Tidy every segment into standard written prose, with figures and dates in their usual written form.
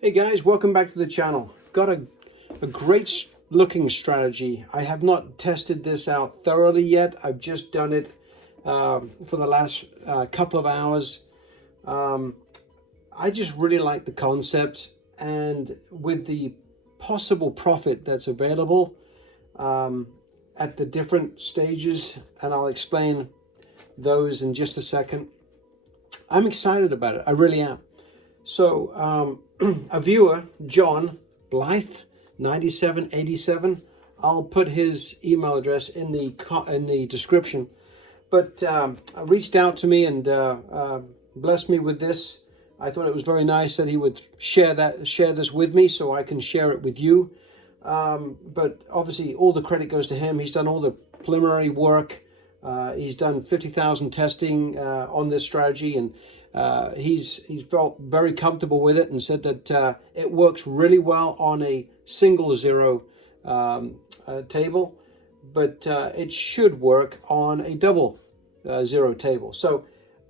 Hey guys, welcome back to the channel. Got a great looking strategy. I have not tested this out thoroughly yet. I've just done it for the last couple of hours. I just really like the concept, and with the possible profit that's available at the different stages, and I'll explain those in just a second. I'm excited about it. I really am. So a viewer, John Blythe 9787, I'll put his email address in the description, but reached out to me and blessed me with this. I thought it was very nice that he would share this with me so I can share it with you. But obviously all the credit goes to him. He's done all the preliminary work. He's done 50,000 testing on this strategy, and he's felt very comfortable with it and said that it works really well on a single zero table, but it should work on a double zero table. So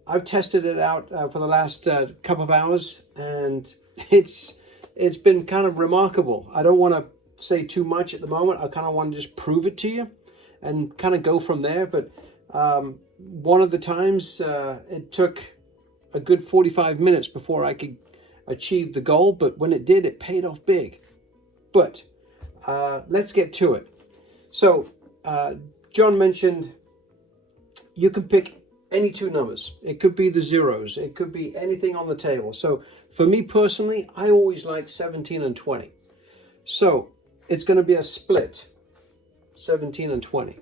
I've tested it out for the last couple of hours, and it's been kind of remarkable. I don't want to say too much at the moment. I kind of want to just prove it to you and kind of go from there. But one of the times it took a good 45 minutes before I could achieve the goal, but when it did, it paid off big. But let's get to it. So John mentioned you can pick any two numbers. It could be the zeros, it could be anything on the table. So for me personally, I always like 17 and 20. So it's going to be a split 17 and 20.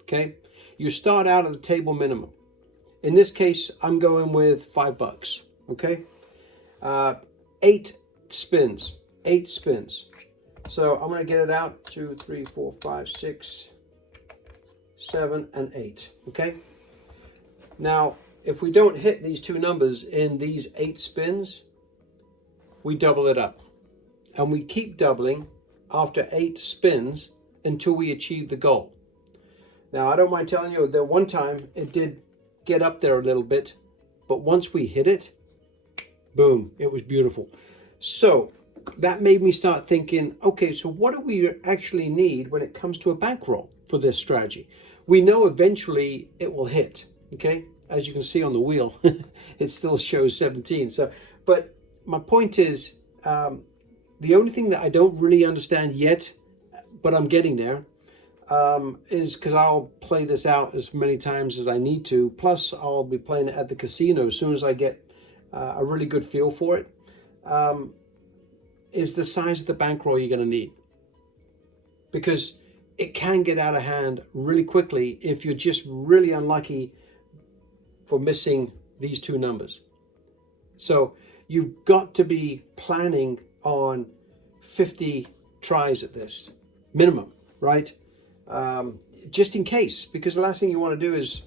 Okay, you start out at the table minimum. In this case, I'm going with $5. Okay, 8 spins. So I'm going to get it out. 2, 3, 4, 5, 6, 7, and 8. Okay. Now, if we don't hit these two numbers in these 8 spins, we double it up, and we keep doubling after 8 spins until we achieve the goal. Now, I don't mind telling you that one time it did get up there a little bit, but once we hit it, boom, it was beautiful. So that made me start thinking, okay, so what do we actually need when it comes to a bankroll for this strategy? We know eventually it will hit, okay? As you can see on the wheel, it still shows 17. So, but my point is, the only thing that I don't really understand yet, but I'm getting there, is because I'll play this out as many times as I need to. Plus, I'll be playing it at the casino as soon as I get a really good feel for it. Is the size of the bankroll you're going to need, because it can get out of hand really quickly if you're just really unlucky for missing these two numbers. So you've got to be planning on 50 tries at this minimum, right? Just in case, because the last thing you want to do is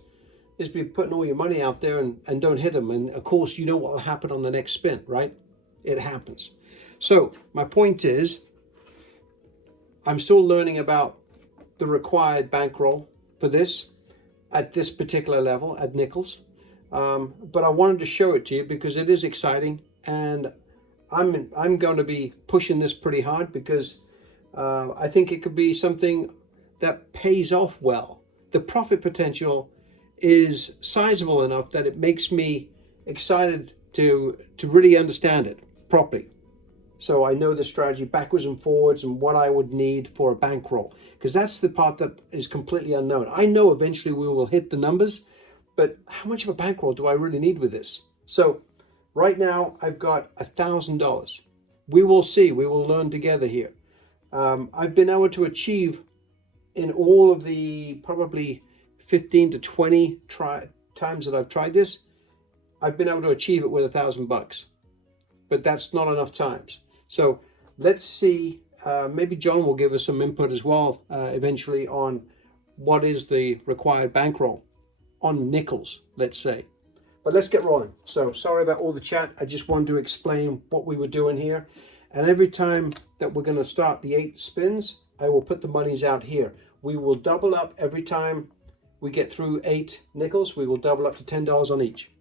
be putting all your money out there and don't hit them. And of course, you know what will happen on the next spin, right? It happens. So my point is, I'm still learning about the required bankroll for this at this particular level at nickels. But I wanted to show it to you because it is exciting, and I'm going to be pushing this pretty hard because I think it could be something that pays off well. The profit potential is sizable enough that it makes me excited to really understand it properly. So I know the strategy backwards and forwards and what I would need for a bankroll, because that's the part that is completely unknown. I know eventually we will hit the numbers, but how much of a bankroll do I really need with this? So right now I've got $1,000. We will see. We will learn together here. I've been able to achieve in all of the probably 15 to 20 times that I've tried this, I've been able to achieve it with $1,000, but that's not enough times. So let's see. Maybe John will give us some input as well eventually on what is the required bankroll on nickels, let's say. But let's get rolling. So sorry about all the chat. I just wanted to explain what we were doing here. And every time that we're going to start the 8 spins, I will put the monies out here. We will double up every time we get through 8 nickels. We will double up to $10 on each.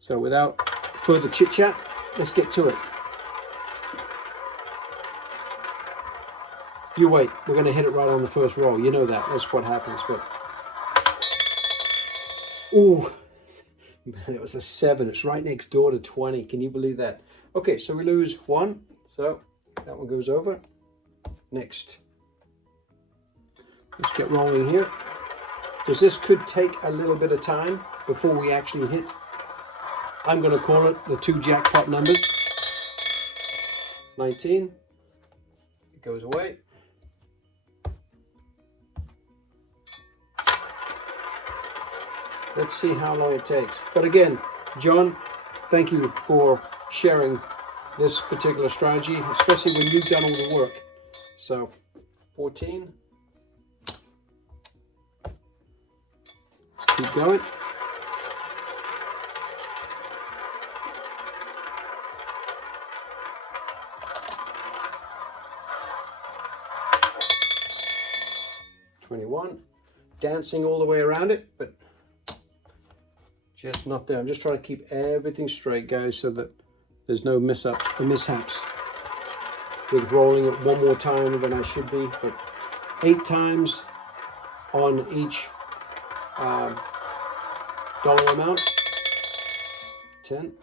So without further chit chat, let's get to it. You wait, we're going to hit it right on the first roll. You know that, that's what happens. But ooh, man, it was a 7. It's right next door to 20. Can you believe that? Okay, so we lose 1. So that one goes over. Next. Let's get rolling here, because this could take a little bit of time before we actually hit. I'm going to call it the 2 jackpot numbers. 19. It goes away. Let's see how long it takes. But again, John, thank you for sharing this particular strategy, especially when you've done all the work. So 14. Keep going. Dancing all the way around it, but just not there. I'm just trying to keep everything straight, guys, so that there's no mishaps with rolling it one more time than I should be. But 8 times on each dollar amount. 10.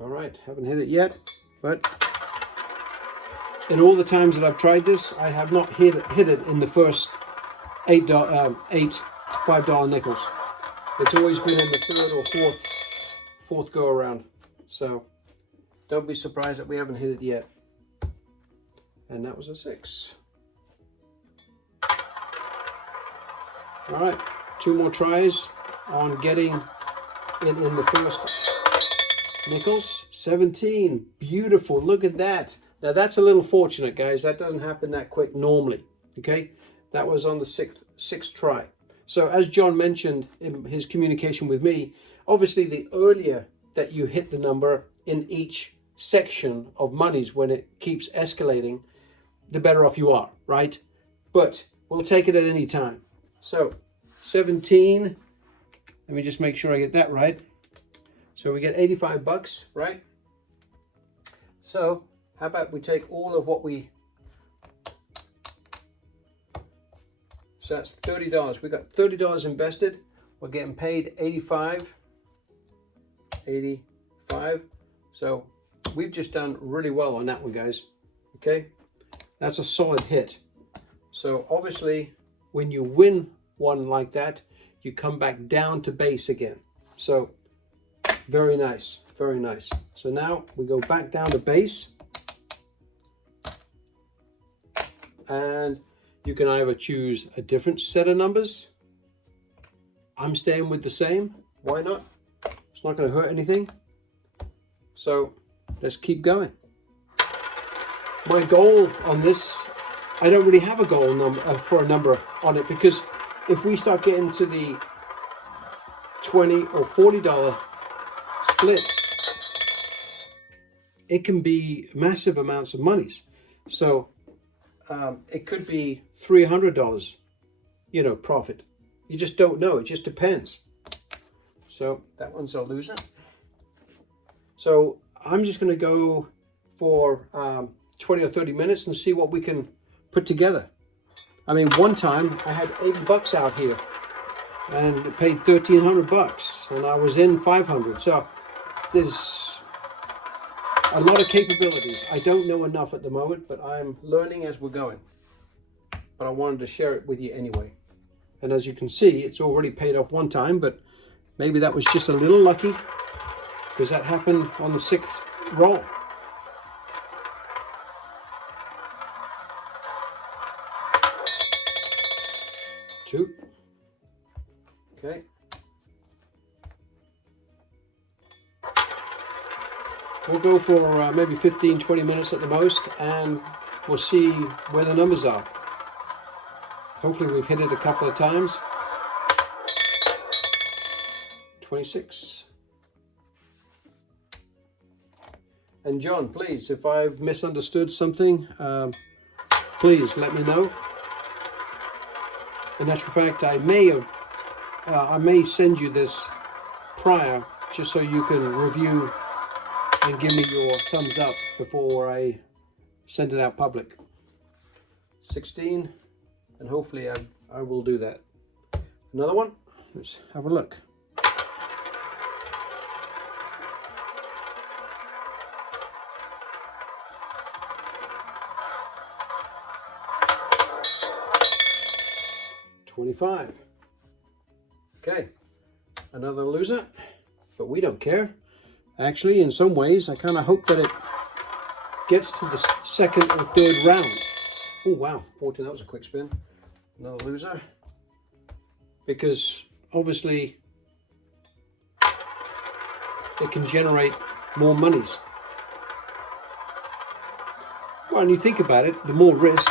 All right, haven't hit it yet, but in all the times that I've tried this, I have not hit it in the first 8 $5 nickels. It's always been in the 3rd or 4th go around. So don't be surprised that we haven't hit it yet. And that was a 6. All right, 2 more tries on getting it in the first nickels. 17, beautiful, look at that. Now that's a little fortunate, guys. That doesn't happen that quick normally, okay? That was on the sixth try. So as John mentioned in his communication with me, obviously the earlier that you hit the number in each section of monies when it keeps escalating, the better off you are, right? But we'll take it at any time. So 17, let me just make sure I get that right. So we get 85 bucks, right? So how about we take all of what we, so that's $30. We got $30 invested. We're getting paid 85. So we've just done really well on that one, guys. Okay, that's a solid hit. So obviously when you win one like that, you come back down to base again. So very nice, very nice. So now we go back down to base, and you can either choose a different set of numbers. I'm staying with the same. Why not? It's not going to hurt anything. So let's keep going. My goal on this, I don't really have a goal number for a number on it, because if we start getting to the $20 or $40 splits, it can be massive amounts of monies. So it could be $300, you know, profit. You just don't know. It just depends. So that one's a loser. So I'm just going to go for 20 or 30 minutes and see what we can put together. I mean, one time I had 80 bucks out here and it paid 1,300 bucks, and I was in 500. So there's a lot of capabilities. I don't know enough at the moment, but I'm learning as we're going. But I wanted to share it with you anyway. And as you can see, it's already paid off one time, but maybe that was just a little lucky, because that happened on the 6th roll. Two. Okay. We'll go for maybe 15, 20 minutes at the most, and we'll see where the numbers are. Hopefully we've hit it a couple of times. 26. And John, please, if I've misunderstood something, please let me know. In actual fact, I may send you this prior, just so you can review and give me your thumbs up before I send it out public. 16, and hopefully I will do that. Another one, let's have a look. $25. Okay, another loser, but we don't care. Actually, in some ways, I kind of hope that it gets to the second or third round. Oh wow, 14, that was a quick spin. Another loser. Because obviously it can generate more monies. Well, and you think about it, the more risk.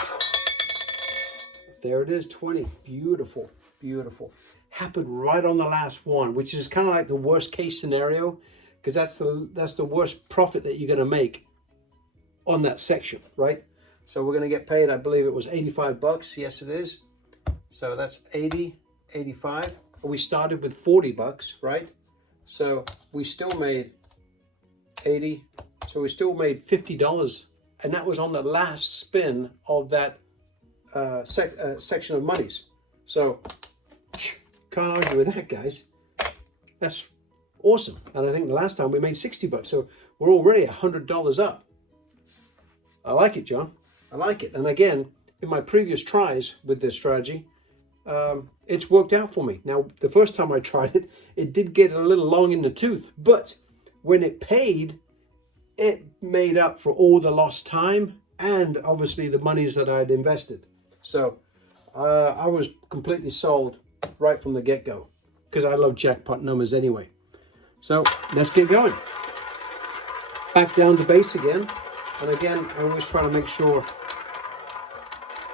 There it is, 20. Beautiful, beautiful. Happened right on the last one, which is kind of like the worst case scenario, because that's the worst profit that you're going to make on that section, right? So we're going to get paid, I believe it was $85. Yes, it is. So that's 80, 85. We started with $40, right? So we still made 80. So we still made $50, and that was on the last spin of that section of monies. So can't argue with that, guys. That's awesome. And I think the last time we made $60, so we're already $100 up. I like it, John. I like it. And again, in my previous tries with this strategy, it's worked out for me. Now, the first time I tried it, it did get a little long in the tooth, but when it paid, it made up for all the lost time and obviously the monies that I'd invested. So I was completely sold right from the get-go because I love jackpot numbers anyway. So let's get going. Back down to base again. And again, I always try to make sure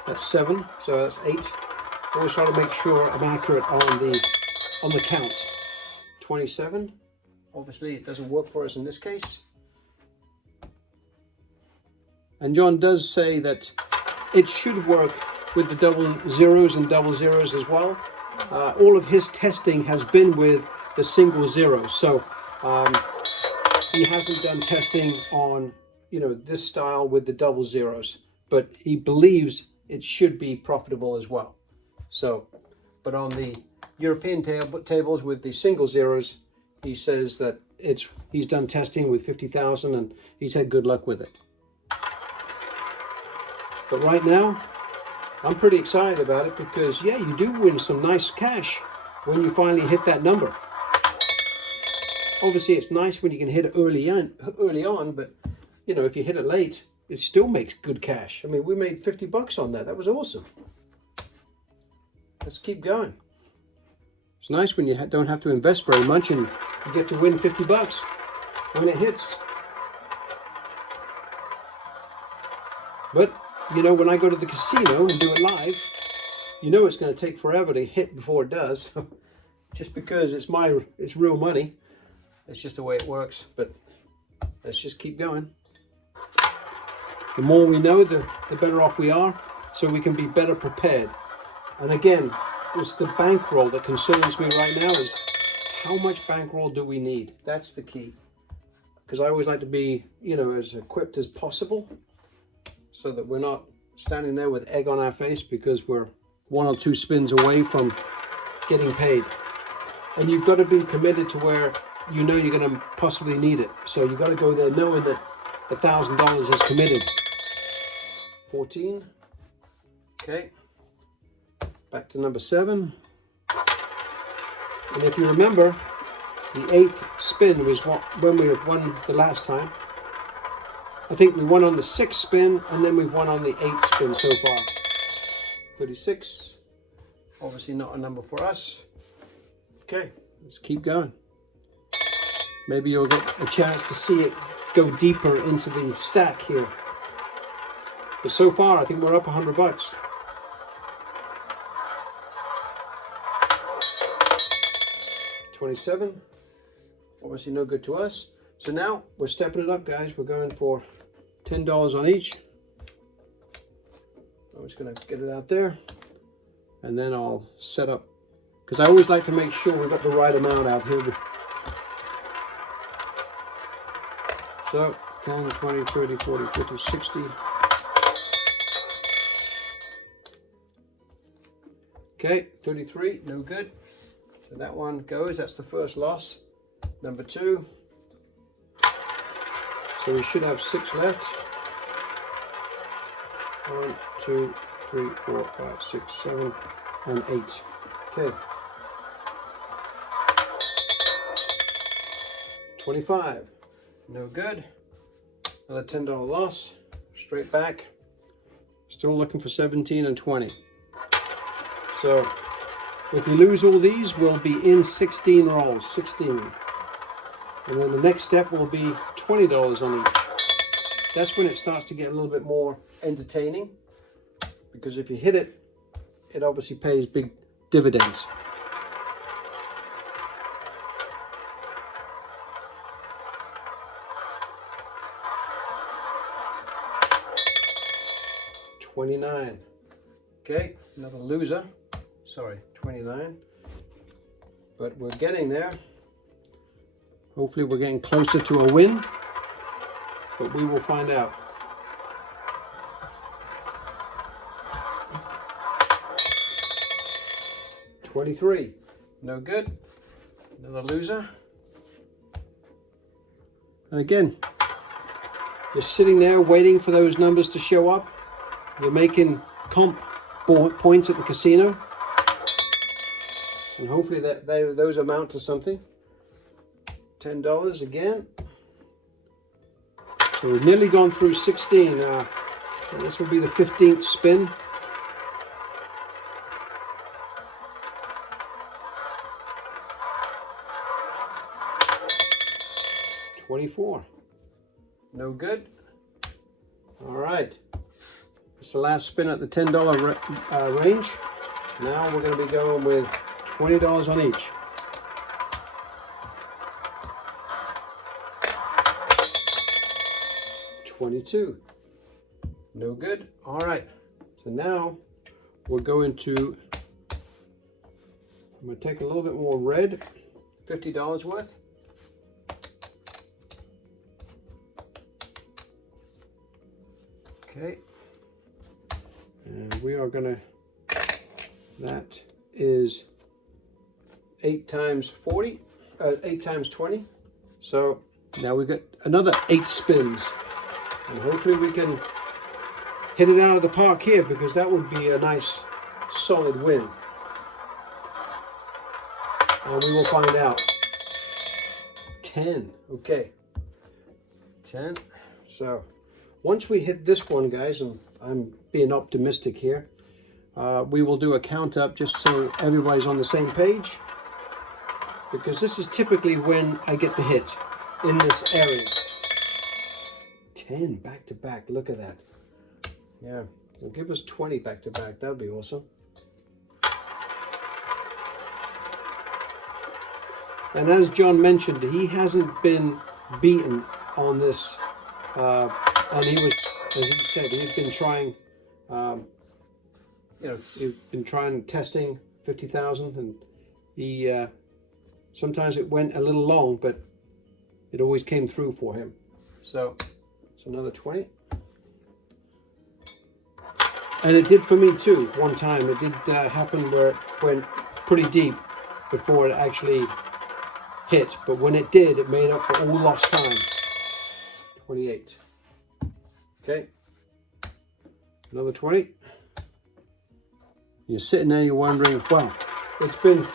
that's 7, so that's 8. I always try to make sure I'm accurate on the count. 27. Obviously, it doesn't work for us in this case. And John does say that it should work with the double zeros and double zeros as well. All of his testing has been with the single zeros, so he hasn't done testing on this style with the double zeros, but he believes it should be profitable as well. So, but on the European tables with the single zeros, he says that he's done testing with 50,000 and he's had good luck with it. But right now, I'm pretty excited about it because, yeah, you do win some nice cash when you finally hit that number. Obviously, it's nice when you can hit it early on, but if you hit it late, it still makes good cash. I mean, we made $50 on that. That was awesome. Let's keep going. It's nice when you don't have to invest very much and you get to win $50 when it hits. But, when I go to the casino and do it live, it's going to take forever to hit before it does. Just because it's real money. It's just the way it works. But let's just keep going. The more we know, the better off we are, so we can be better prepared. And again, it's the bankroll that concerns me right now, is how much bankroll do we need? That's the key. Because I always like to be, as equipped as possible, so that we're not standing there with egg on our face because we're 1 or 2 spins away from getting paid. And you've got to be committed to where you're going to possibly need it. So you've got to go there knowing that $1,000 is committed. 14. Okay. Back to number 7. And if you remember, the 8th spin was when we won the last time. I think we won on the 6th spin, and then we've won on the 8th spin so far. 36. Obviously not a number for us. Okay, let's keep going. Maybe you'll get a chance to see it go deeper into the stack here. But so far, I think we're up $100. $27. Obviously no good to us. So now we're stepping it up, guys. We're going for $10 on each. I'm just going to get it out there. And then I'll set up, because I always like to make sure we've got the right amount out here. So 10, 20, 30, 40, 50, 60. Okay, 33, no good. So that one goes, that's the first loss. Number 2. So we should have 6 left. 1, 2, 3, 4, 5, 6, 7, and 8. Okay. 25, no good. Another $10 loss, straight back. Still looking for 17 and 20. So if we lose all these, we'll be in 16 rolls, 16. And then the next step will be $20 on each. That's when it starts to get a little bit more entertaining, because if you hit it, it obviously pays big dividends. $29. Okay, another loser. Sorry, 29. But we're getting there. Hopefully we're getting closer to a win, but we will find out. $23, no good. Another loser. And again, you're sitting there waiting for those numbers to show up. You're making comp points at the casino, and hopefully those amount to something. $10 again. So we've nearly gone through 16. So this will be the 15th spin. $24. No good. All right. It's the last spin at the $10 range. Now we're going to be going with $20 on each. $22. No good. All right. So now we're going to, I'm going to take a little bit more red, $50 worth. Okay. And we are going to, that is 8 times 40, 8 times 20. So now we've got another 8 spins. And hopefully we can hit it out of the park here, because that would be a nice solid win. And we will find out. 10. Okay. 10. So once we hit this one, guys, and I'm being optimistic here, we will do a count up just so everybody's on the same page, because this is typically when I get the hit in this area. 10 back to back. Look at that. Yeah, well, give us 20 back to back. That'd be awesome. And as John mentioned, he hasn't been beaten on this, and he was, as he said, he's been trying. He's been trying testing 50,000, and he sometimes it went a little long, but it always came through for him. So it's another 20. And it did for me too. One time it did happen where it went pretty deep before it actually hit. But when it did, it made up for all lost time. 28. Okay. Another 20. You're sitting there, you're wondering, wow, it's been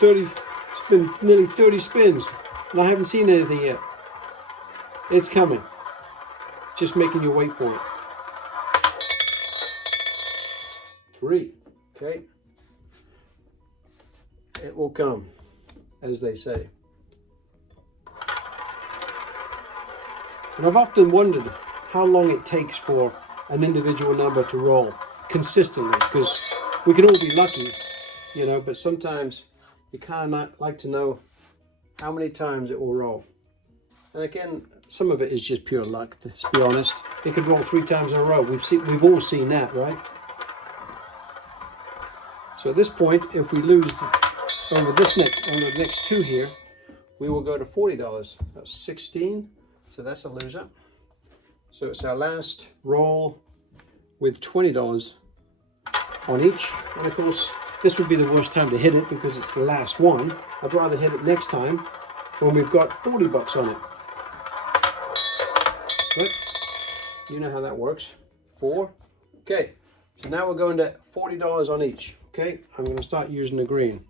nearly 30 spins and I haven't seen anything yet. It's coming. Just making you wait for it. 3. Okay. It will come, as they say. And I've often wondered how long it takes for an individual number to roll consistently, because we can all be lucky, but sometimes you kind of like to know how many times it will roll. And again, some of it is just pure luck, let's be honest. It could roll 3 times in a row. We've all seen that, right? So at this point, if we lose over the next 2 here, we will go to $40. That's 16. So that's a loser. So it's our last roll with $20 on each. And of course, this would be the worst time to hit it because it's the last one. I'd rather hit it next time when we've got $40 on it. But you know how that works. 4. Okay, so now we're going to $40 on each. Okay, I'm going to start using the green.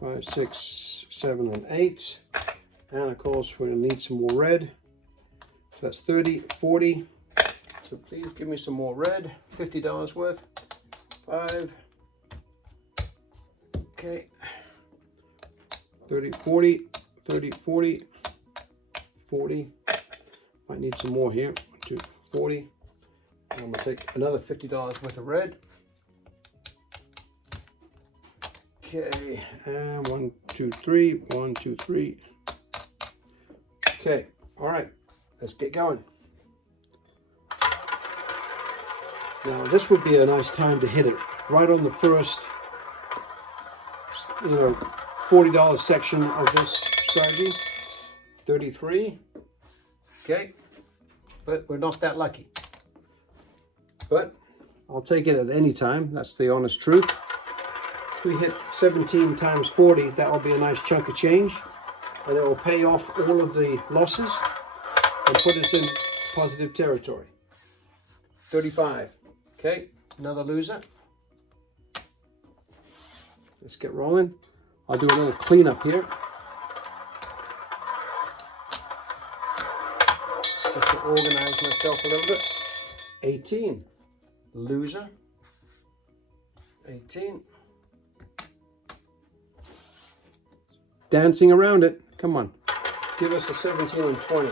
5, 6, 7, and 8. And of course, we're going to need some more red. So that's 30, 40. So please give me some more red. $50 worth. 5. Okay. 30, 40, 30, 40, 40. Might need some more here. 2, 40. I'm going to take another $50 worth of red. Okay, and 1, 2, 3, 1, 2, 3. Okay, all right, let's get going. Now this would be a nice time to hit it right on the first, $40 section of this strategy. 33. Okay, but we're not that lucky. But I'll take it at any time. That's the honest truth. If we hit 17 times 40, that will be a nice chunk of change, and it will pay off all of the losses and put us in positive territory. 35. Okay, another loser. Let's get rolling. I'll do a little cleanup here, just to organize myself a little bit. 18. Loser. 18. Dancing around it. Come on. Give us a 17 and 20.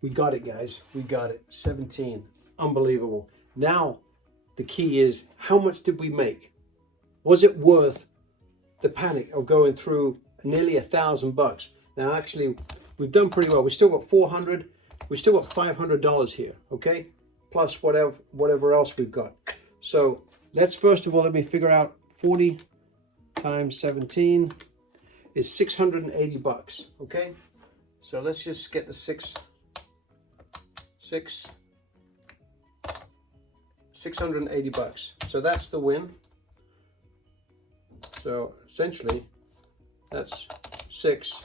We got it, guys. We got it. 17. Unbelievable. Now, the key is, how much did we make? Was it worth the panic of going through nearly $1,000? Now, actually, we've done pretty well. We still got 400. We still got $500 here, okay? Plus whatever else we've got. So let's first of all, let me figure out 40 times 17 is $680, okay? So let's just get the 680 bucks. So that's the win. So essentially, that's 6.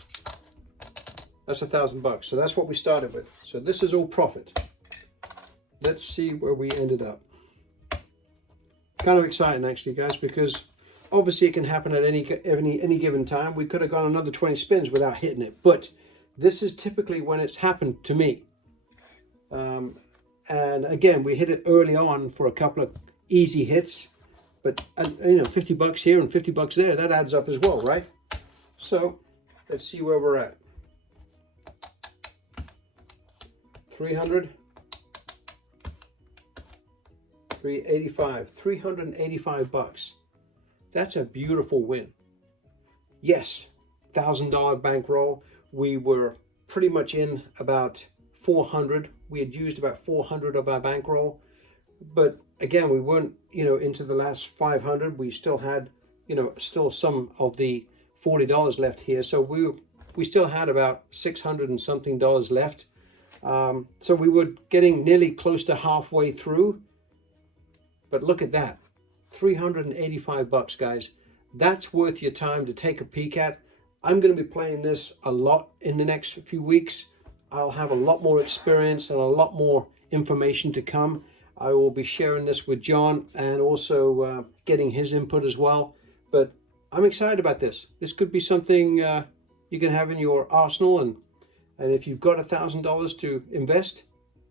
That's $1,000. So that's what we started with. So this is all profit. Let's see where we ended up. Kind of exciting actually, guys, because obviously it can happen at any given time. We could have gone another 20 spins without hitting it, but this is typically when it's happened to me. And again, we hit it early on for a couple of easy hits, but $50 here and $50 there, that adds up as well, right? So let's see where we're at. 300, 385, $385. That's a beautiful win. Yes, $1,000 bankroll. We were pretty much in about 400. We had used about 400 of our bankroll, but again, we weren't, into the last 500. We still had, still some of the $40 left here. So we still had about 600 and something dollars left. So we were getting nearly close to halfway through, but look at that, $385, guys. That's worth your time to take a peek at. I'm going to be playing this a lot in the next few weeks. I'll have a lot more experience and a lot more information to come. I will be sharing this with John and also getting his input as well. But I'm excited about this. This could be something you can have in your arsenal, and if you've got $1,000 to invest,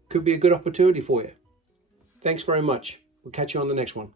could be a good opportunity for you. Thanks very much. We'll catch you on the next one.